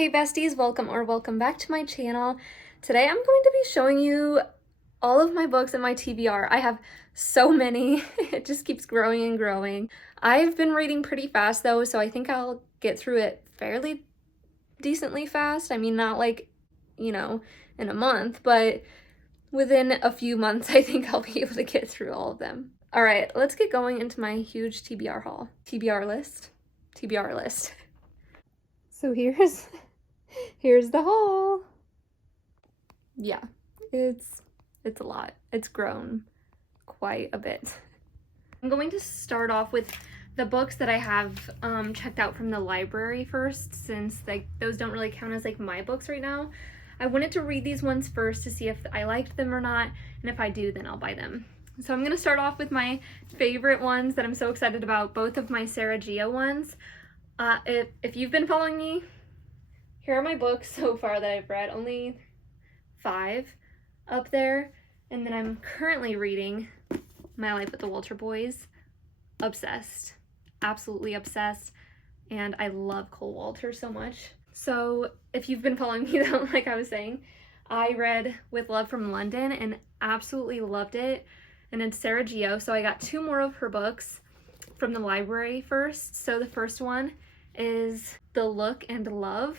Hey besties, welcome back to my channel. Today I'm going to be showing you all of my books in my TBR. I have so many. It just keeps growing and growing. I've been reading pretty fast though, so I think I'll get through it fairly decently fast. I mean, not like, you know, in a month, but within a few months I think I'll be able to get through all of them. All right, let's get going into my huge TBR haul. TBR list. So here's the haul. Yeah, it's a lot. It's grown quite a bit. I'm going to start off with the books that I have checked out from the library first, since like those don't really count as like my books right now. I wanted to read these ones first to see if I liked them or not, and if I do, then I'll buy them. So I'm going to start off with my favorite ones that I'm so excited about, both of my Sarah Geo ones. If you've been following me, here are my books so far that I've read, only 5 up there, and then I'm currently reading My Life with the Walter Boys. Obsessed, absolutely obsessed, and I love Cole Walter so much. So if you've been following me though, like I was saying, I read With Love from London and absolutely loved it, and it's Sarah Geo, so I got 2 more of her books from the library first. So the first one is The Look and Love.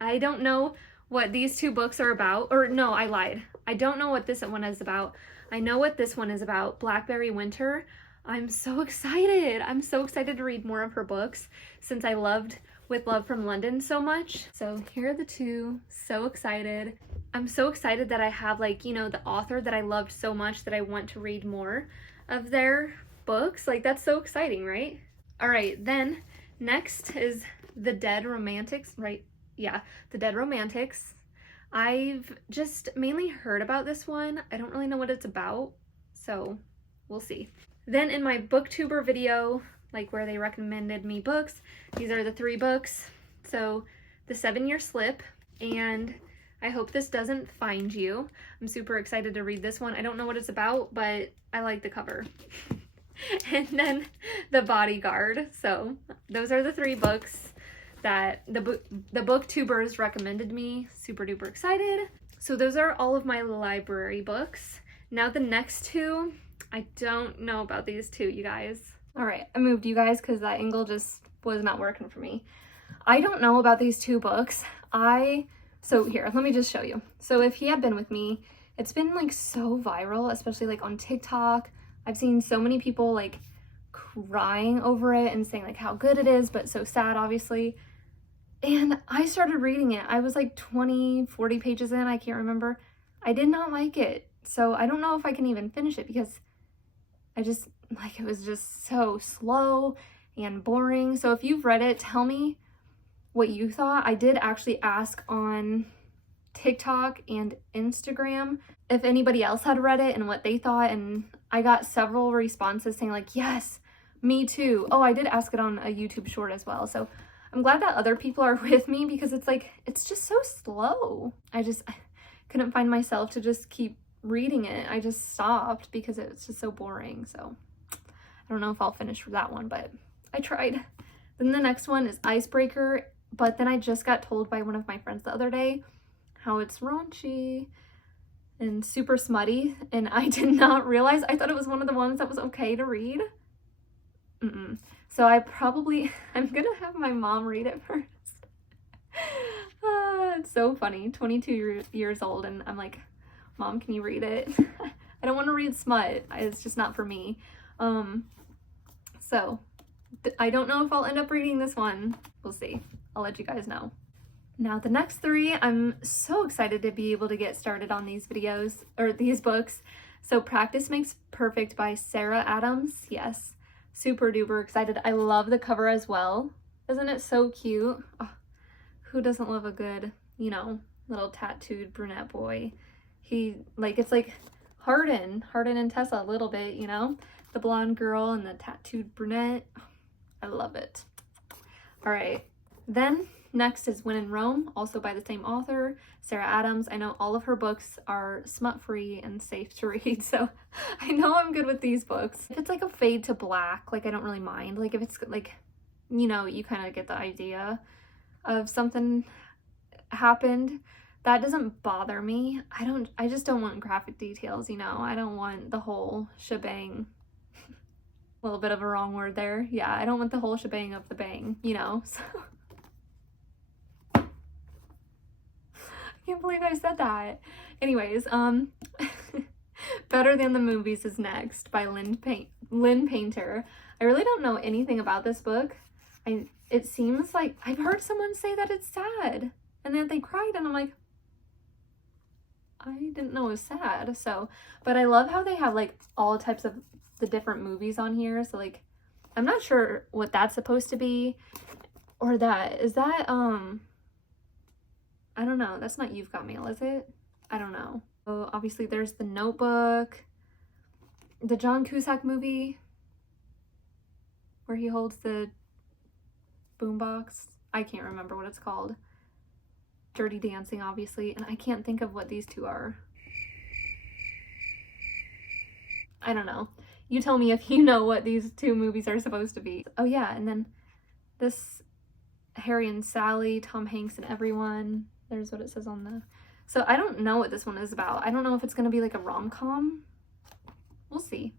I don't know what these 2 books are about, or no, I lied. I don't know what this one is about. I know what this one is about, Blackberry Winter. I'm so excited. I'm so excited to read more of her books since I loved With Love from London so much. So here are the 2, so excited. I'm so excited that I have, like, you know, the author that I loved so much that I want to read more of their books. Like, that's so exciting, right? All right, then next is The Dead Romantics, right? Yeah, The Dead Romantics. I've just mainly heard about this one. I don't really know what it's about, so we'll see. Then in my booktuber video, like where they recommended me books, these are the 3 books. So The 7-Year Slip, and I Hope This Doesn't Find You. I'm super excited to read this one. I don't know what it's about, but I like the cover. And then The Bodyguard. So those are the 3 books that the booktubers recommended me. Super duper excited. So those are all of my library books. Now the next 2, I don't know about these 2, you guys. All right, I moved you guys because that angle just was not working for me. I don't know about these 2 books. So here, let me just show you. So if he had been with me, it's been like so viral, especially like on TikTok. I've seen so many people like crying over it and saying like how good it is, but so sad, obviously. And I started reading it. I was like 20, 40 pages in, I can't remember. I did not like it. So I don't know if I can even finish it because I just, like, it was just so slow and boring. So if you've read it, tell me what you thought. I did actually ask on TikTok and Instagram if anybody else had read it and what they thought, and I got several responses saying like, yes, me too. Oh, I did ask it on a YouTube short as well. So I'm glad that other people are with me because it's like, it's just so slow. I couldn't find myself to just keep reading it. I just stopped because it's just so boring. So I don't know if I'll finish that one, but I tried. Then the next one is Icebreaker, but then I just got told by one of my friends the other day how it's raunchy and super smutty, and I did not realize. I thought it was one of the ones that was okay to read. So I'm gonna have my mom read it first. It's so funny, 22 years old, and I'm like, Mom, can you read it? I don't want to read smut. It's just not for me. So I don't know if I'll end up reading this one. We'll see. I'll let you guys know. Now the next 3, I'm so excited to be able to get started on these videos, or these books. So Practice Makes Perfect by Sarah Adams. Yes, super duper excited. I love the cover as well. Isn't it so cute? Oh, who doesn't love a good, you know, little tattooed brunette boy? It's like Hardin and Tessa a little bit, you know? The blonde girl and the tattooed brunette. I love it. All right, then next is When in Rome, also by the same author, Sarah Adams. I know all of her books are smut-free and safe to read, so I know I'm good with these books. If it's like a fade to black, like I don't really mind. Like if it's like, you know, you kind of get the idea of something happened, that doesn't bother me. I just don't want graphic details, you know? I don't want the whole shebang. A little bit of a wrong word there. Yeah, I don't want the whole shebang of the bang, you know? So I can't believe I said that. Anyways, Better Than the Movies is next by Lynn Painter. I really don't know anything about this book. It seems like I've heard someone say that it's sad and that they cried, and I'm like, I didn't know it was sad. So, but I love how they have like all types of the different movies on here. So like, I'm not sure what that's supposed to be, or that is that I don't know. That's not You've Got Mail, is it? I don't know. So obviously there's The Notebook, the John Cusack movie where he holds the boombox. I can't remember what it's called. Dirty Dancing, obviously, and I can't think of what these two are. I don't know. You tell me if you know what these two movies are supposed to be. Oh yeah, and then this Harry and Sally, Tom Hanks and Everyone. There's what it says on the... So I don't know what this one is about. I don't know if it's going to be like a rom-com. We'll see.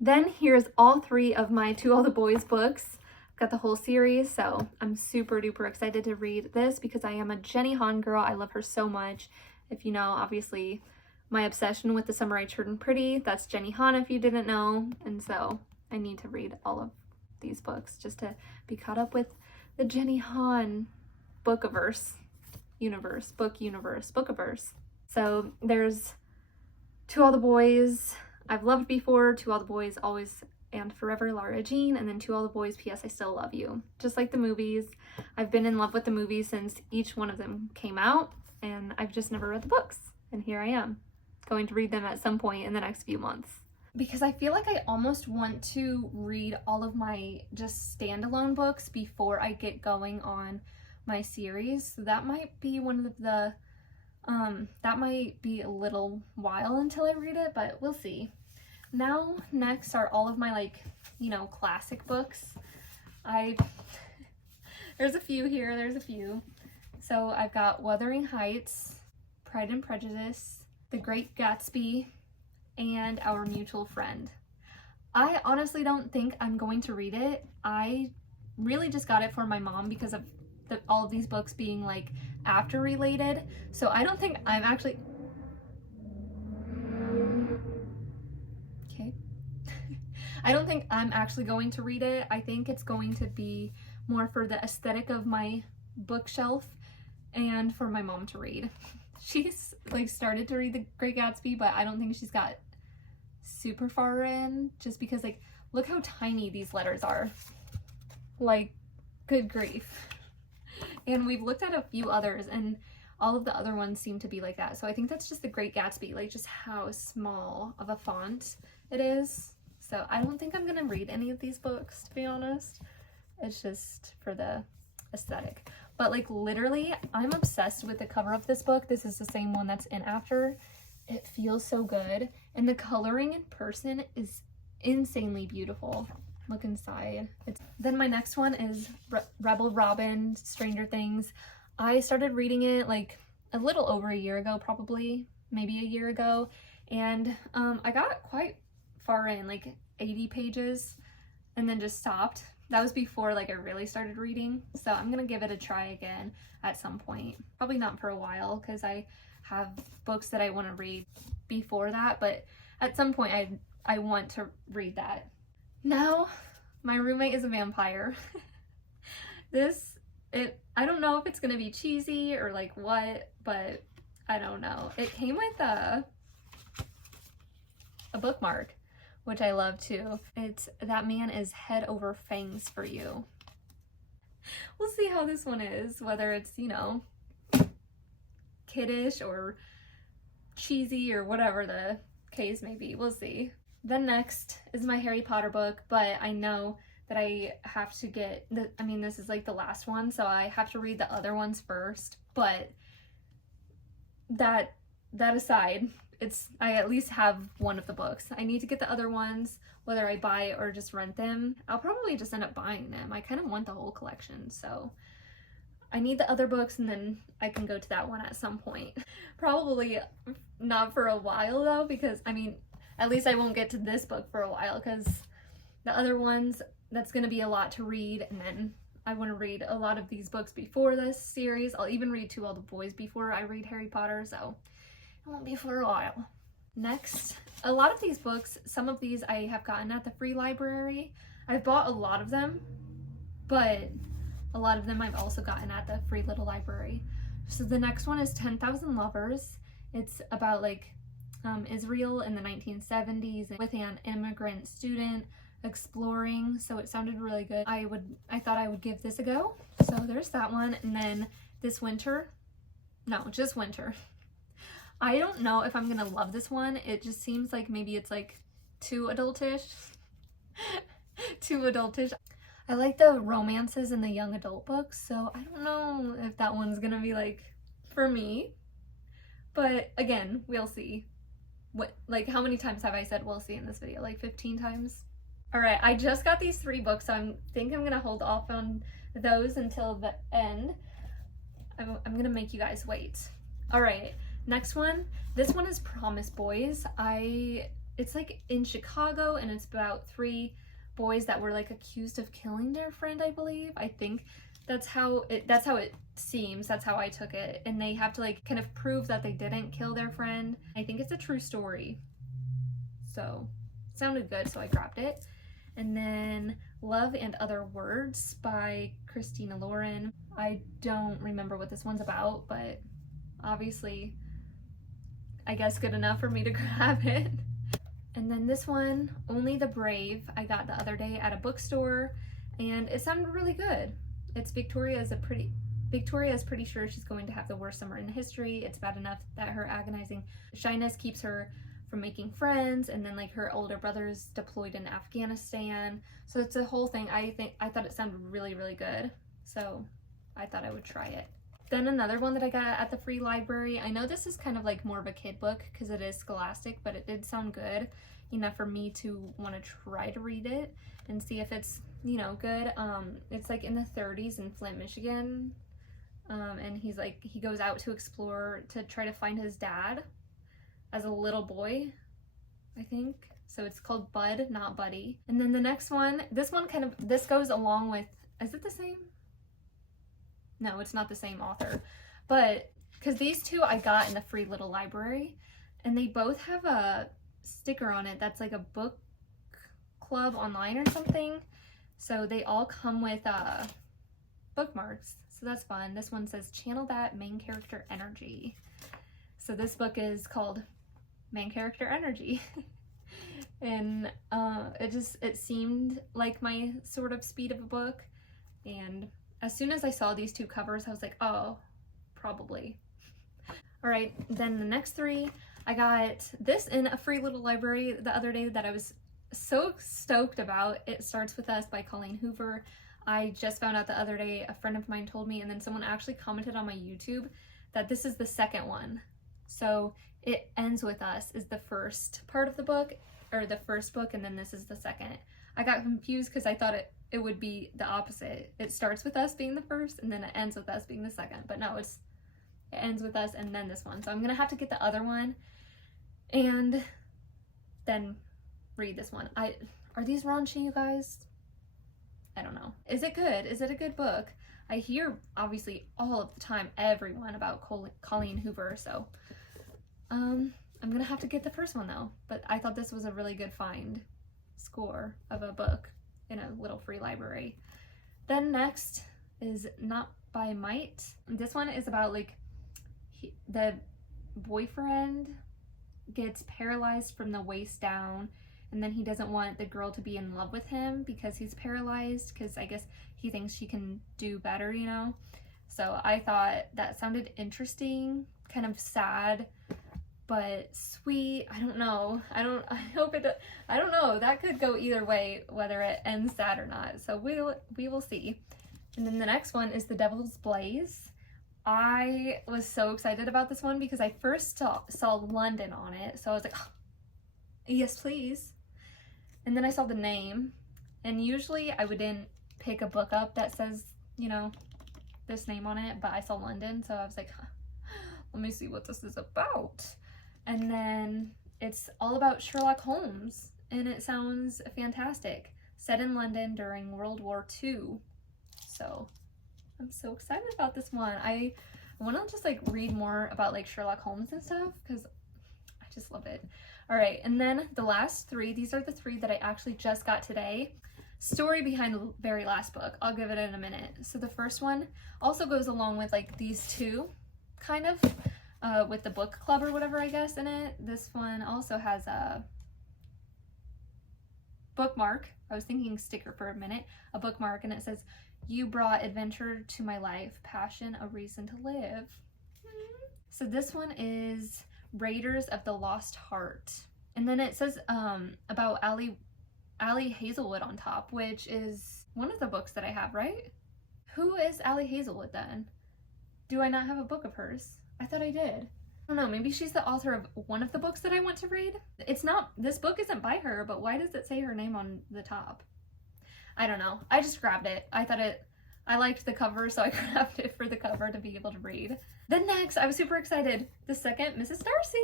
Then here's all three of my To All the Boys books. I've got the whole series, so I'm super duper excited to read this because I am a Jenny Han girl. I love her so much. If you know, obviously, my obsession with The Summer I Turned Pretty, that's Jenny Han if you didn't know. And so I need to read all of these books just to be caught up with the Jenny Han bookiverse. Bookiverse. So there's To All the Boys I've Loved Before, To All the Boys Always and Forever, Lara Jean, and then To All the Boys, P.S. I Still Love You. Just like the movies, I've been in love with the movies since each one of them came out, and I've just never read the books. And here I am, going to read them at some point in the next few months. Because I feel like I almost want to read all of my just standalone books before I get going on my series. So that might be one of the, that might be a little while until I read it, but we'll see. Now, next are all of my, like, you know, classic books. There's a few here, there's a few. So I've got Wuthering Heights, Pride and Prejudice, The Great Gatsby, and Our Mutual Friend. I honestly don't think I'm going to read it. I really just got it for my mom because of all of these books being like after related. So I don't think I'm actually... Okay. I don't think I'm actually going to read it. I think it's going to be more for the aesthetic of my bookshelf and for my mom to read. She's like started to read The Great Gatsby, but I don't think she's got super far in, just because like look how tiny these letters are. Like, good grief. And we've looked at a few others and all of the other ones seem to be like that. So I think that's just The Great Gatsby, like just how small of a font it is. So I don't think I'm gonna read any of these books, to be honest. It's just for the aesthetic. But like literally, I'm obsessed with the cover of this book. This is the same one that's in After. It feels so good. And the coloring in person is insanely beautiful. Look inside. Then my next one is Rebel Robin, Stranger Things. I started reading it like a little over a year ago, probably, maybe a year ago. And I got quite far in, like 80 pages, and then just stopped. That was before like I really started reading. So I'm gonna give it a try again at some point. Probably not for a while because I have books that I want to read before that, but at some point I want to read that. Now, My Roommate is a Vampire. I don't know if it's gonna be cheesy or like what, but I don't know. It came with a bookmark, which I love too. It's That Man is Head Over Fangs for You. We'll see how this one is, whether it's, you know, kiddish or cheesy or whatever the case may be. We'll see. Then next is my Harry Potter book, but I know that I have to get this is like the last one, so I have to read the other ones first. But that aside, I at least have one of the books. I need to get the other ones, whether I buy or just rent them. I'll probably just end up buying them. I kind of want the whole collection, so I need the other books and then I can go to that one at some point. Probably not for a while though, because I mean, at least I won't get to this book for a while, because the other ones, that's going to be a lot to read, and then I want to read a lot of these books before this series. I'll even read To All the Boys before I read Harry Potter, so it won't be for a while. Next, a lot of these books, some of these I have gotten at the free library. I've bought a lot of them, but a lot of them I've also gotten at the free little library. So the next one is 10,000 Lovers. It's about like Israel in the 1970s with an immigrant student exploring, so it sounded really good. I thought I would give this a go. So there's that one. And then this winter, no, just winter. I don't know if I'm gonna love this one. It just seems like maybe it's like too adultish. Too adultish. I like the romances in the young adult books, so I don't know if that one's gonna be like for me. But again, we'll see. Like how many times have I said we'll see in this video? Like 15 times? Alright, I just got these 3 books, so I think I'm gonna hold off on those until the end. I'm gonna make you guys wait. Alright, next one. This one is Promise Boys. It's like in Chicago, and it's about 3 boys that were like accused of killing their friend, I believe. I think that's how it seems. That's how I took it. And they have to like kind of prove that they didn't kill their friend. I think it's a true story. So, it sounded good, so I grabbed it. And then Love and Other Words by Christina Lauren. I don't remember what this one's about, but obviously, I guess good enough for me to grab it. And then this one, Only the Brave, I got the other day at a bookstore, and it sounded really good. It's Victoria's pretty sure she's going to have the worst summer in history. It's bad enough that her agonizing shyness keeps her from making friends, and then like her older brother's deployed in Afghanistan. So it's a whole thing. I thought it sounded really, really good. So I thought I would try it. Then another one that I got at the free library. I know this is kind of like more of a kid book because it is scholastic, but it did sound good enough for me to want to try to read it and see if it's, you know, good. It's like in the 30s in Flint, Michigan. And he goes out to explore to try to find his dad as a little boy, I think. So it's called Bud, not Buddy. And then the next one, this goes along with, is it the same? No, it's not the same author, but because these 2 I got in the free little library, and they both have a sticker on it that's like a book club online or something. So they all come with bookmarks, so that's fun. This one says Channel That Main Character Energy. So this book is called Main Character Energy. And it seemed like my sort of speed of a book, and as soon as I saw these 2 covers, I was like, oh, probably. Alright, then the next 3, I got this in a free little library the other day that I was so stoked about. It Starts With Us by Colleen Hoover. I just found out the other day, a friend of mine told me, and then someone actually commented on my YouTube that this is the second one. So It Ends With Us is the first part of the book, or the first book, and then this is the second. I got confused because I thought it would be the opposite. It starts with us being the first, and then it ends with us being the second. But no, it ends with us and then this one. So I'm gonna have to get the other one and then read this one. Are these raunchy, you guys? I don't know. Is it good? Is it a good book? I hear, obviously, all of the time, everyone about Colleen Hoover, so I'm gonna have to get the first one though. But I thought this was a really good score of a book in a little free library. Then next is Not by Might. This one is about like the boyfriend gets paralyzed from the waist down, and then he doesn't want the girl to be in love with him because he's paralyzed, because I guess he thinks she can do better, you know? So I thought that sounded interesting, kind of sad, but sweet. I don't know. I don't know. That could go either way, whether it ends sad or not. So we will see. And then the next one is The Devil's Blaze. I was so excited about this one because I first saw London on it. So I was like, oh, yes, please. And then I saw the name. And usually I wouldn't pick a book up that says, you know, this name on it, but I saw London, so I was like, huh, let me see what this is about. And then it's all about Sherlock Holmes, and it sounds fantastic. Set in London during World War II. So I'm so excited about this one. I want to just like read more about like Sherlock Holmes and stuff because I just love it. All right, and then the last three, these are the three that I actually just got today. Story behind the very last book. I'll give it in a minute. So the first one also goes along with like these two, kind of, with the book club or whatever, I guess, in it. This one also has a bookmark. I was thinking sticker for a minute. A bookmark, and it says, "You brought adventure to my life, passion, a reason to live." So this one is Raiders of the Lost Heart. And then it says about Ali Hazelwood on top, which is one of the books that I have, right? Who is Ali Hazelwood then? Do I not have a book of hers? I thought I did. I don't know, maybe she's the author of one of the books that I want to read. It's not, this book isn't by her, but why does it say her name on the top? I don't know. I just grabbed it. I liked the cover, so I grabbed it for the cover to be able to read. Then next, I was super excited. The second, Mrs. Darcy.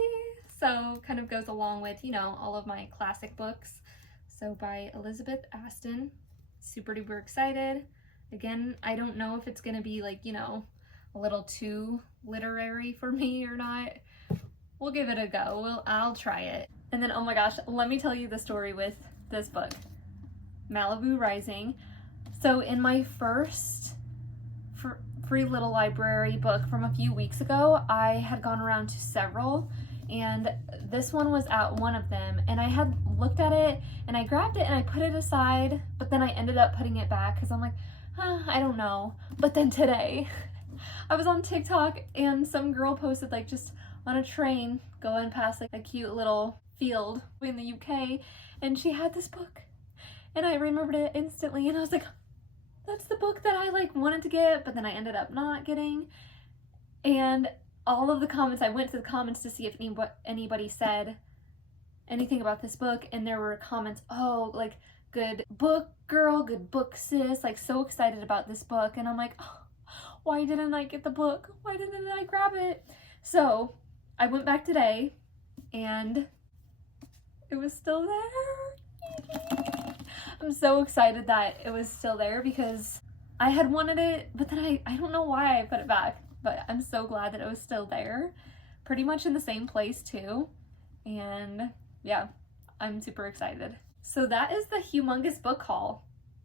So kind of goes along with, you know, all of my classic books. So by Elizabeth Aston. Super duper excited. Again, I don't know if it's gonna be like, you know, a little too literary for me or not. We'll give it a go. I'll try it. And then, oh my gosh, let me tell you the story with this book, Malibu Rising. So in my first free little library book from a few weeks ago, I had gone around to several, and this one was at one of them, and I had looked at it and I grabbed it and I put it aside, but then I ended up putting it back because I'm like, I don't know. But then today I was on TikTok and some girl posted like just on a train going past like a cute little field in the UK, and she had this book and I remembered it instantly, and I was like, that's the book that I like wanted to get, but then I ended up not getting. And all of the comments, I went to the comments to see if anybody said anything about this book, and there were comments, oh, like, good book girl, good book sis, like so excited about this book. And I'm like, oh, why didn't I get the book? Why didn't I grab it? So I went back today and it was still there. I'm so excited that it was still there because I had wanted it, but then I don't know why I put it back, but I'm so glad that it was still there. Pretty much in the same place too. And yeah, I'm super excited. So that is the humongous book haul.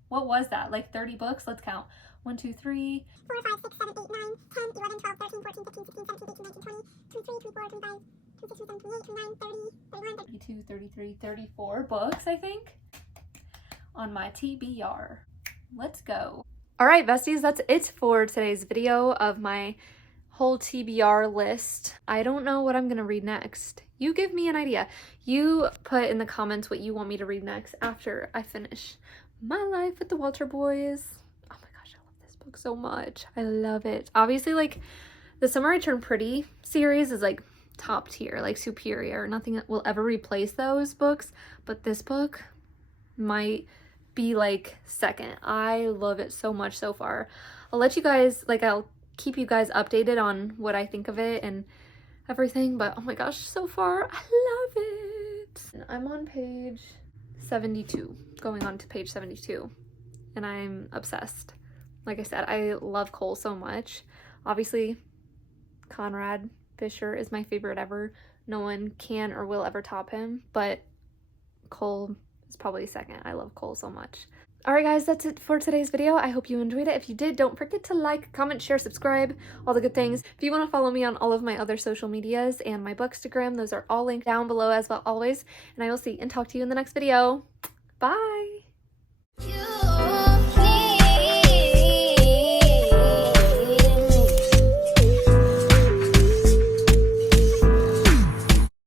What was that? Like 30 books? Let's count. 1, 2, 3, 4, 5, 6, 7, 8, 9, 10, 11, 12, 13, 14, 15, 16, 17, 18, 19, 20, 23, 24, 25, 26, 27, 28, 29, 30, 31, 32, 33, 34 books, I think, on my TBR. Let's go. All right, besties, that's it for today's video of my whole TBR list. I don't know what I'm gonna read next. You give me an idea. You put in the comments what you want me to read next after I finish My Life with the Walter Boys. Oh my gosh, I love this book so much. I love it. Obviously, like, the Summer I Turned Pretty series is like top tier, like superior. Nothing will ever replace those books, but this book might be like second. I love it so much so far. I'll let you guys, like, I'll keep you guys updated on what I think of it and everything, but oh my gosh, so far I love it. And I'm on page 72, going on to page 72, and I'm obsessed. Like I said, I love Cole so much. Obviously, Conrad Fisher is my favorite ever. No one can or will ever top him, but Cole is probably second. I love Cole so much. Alright guys, that's it for today's video. I hope you enjoyed it. If you did, don't forget to like, comment, share, subscribe, all the good things. If you want to follow me on all of my other social medias and my Bookstagram, those are all linked down below as well always. And I will see and talk to you in the next video. Bye!